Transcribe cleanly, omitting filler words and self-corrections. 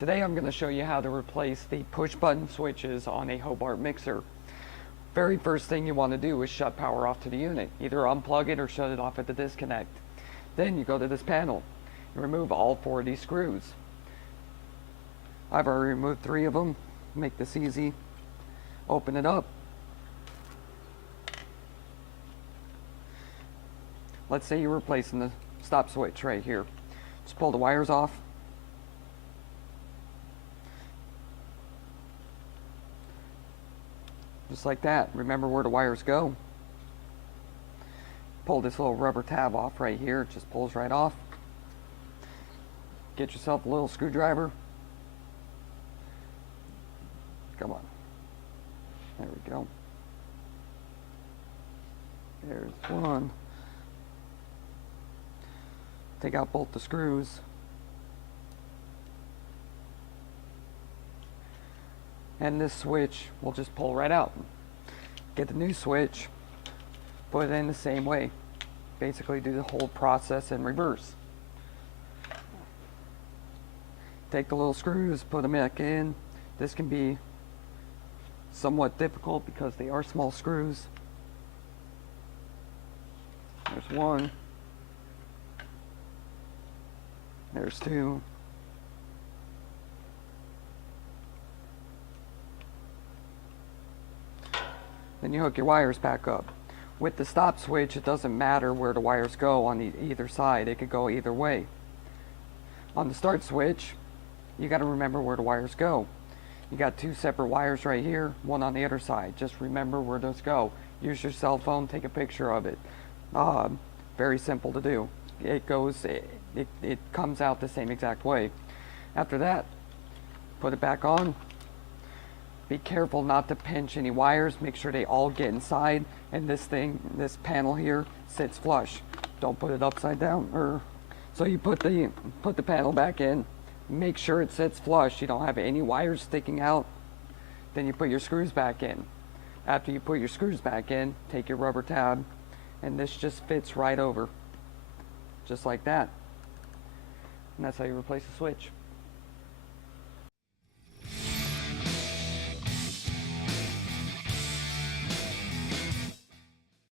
Today I'm going to show you how to replace the push button switches on a Hobart Mixer. Very first thing you want to do is shut power off to the unit. Either unplug it or shut it off at the disconnect. Then you go to this panel and remove all 4 of these screws. I've already removed 3 of them. Make this easy. Open it up. Let's say you're replacing the stop switch right here. Just pull the wires off. Just like that. Remember where the wires go. Pull this little rubber tab off right here. It just pulls right off. Get yourself a little screwdriver. Come on. There we go. There's one. Take out both the screws. And this switch will just pull right out. Get the new switch, put it in the same way. Basically do the whole process in reverse. Take the little screws, put them back in. This can be somewhat difficult because they are small screws. There's one. There's 2. Then you hook your wires back up. With the stop switch, it doesn't matter where the wires go on either side. It could go either way. On the start switch, you got to remember where the wires go. You got 2 separate wires right here, one on the other side. Just remember where those go. Use your cell phone, take a picture of it. Very simple to do. It comes out the same exact way. After that, put it back on. Be careful not to pinch any wires. Make sure they all get inside, and this panel here sits flush. Don't put it upside down. So you put the panel back in. Make sure it sits flush. You don't have any wires sticking out. Then you put your screws back in. After you put your screws back in, take your rubber tab, and this just fits right over, just like that. And that's how you replace the switch.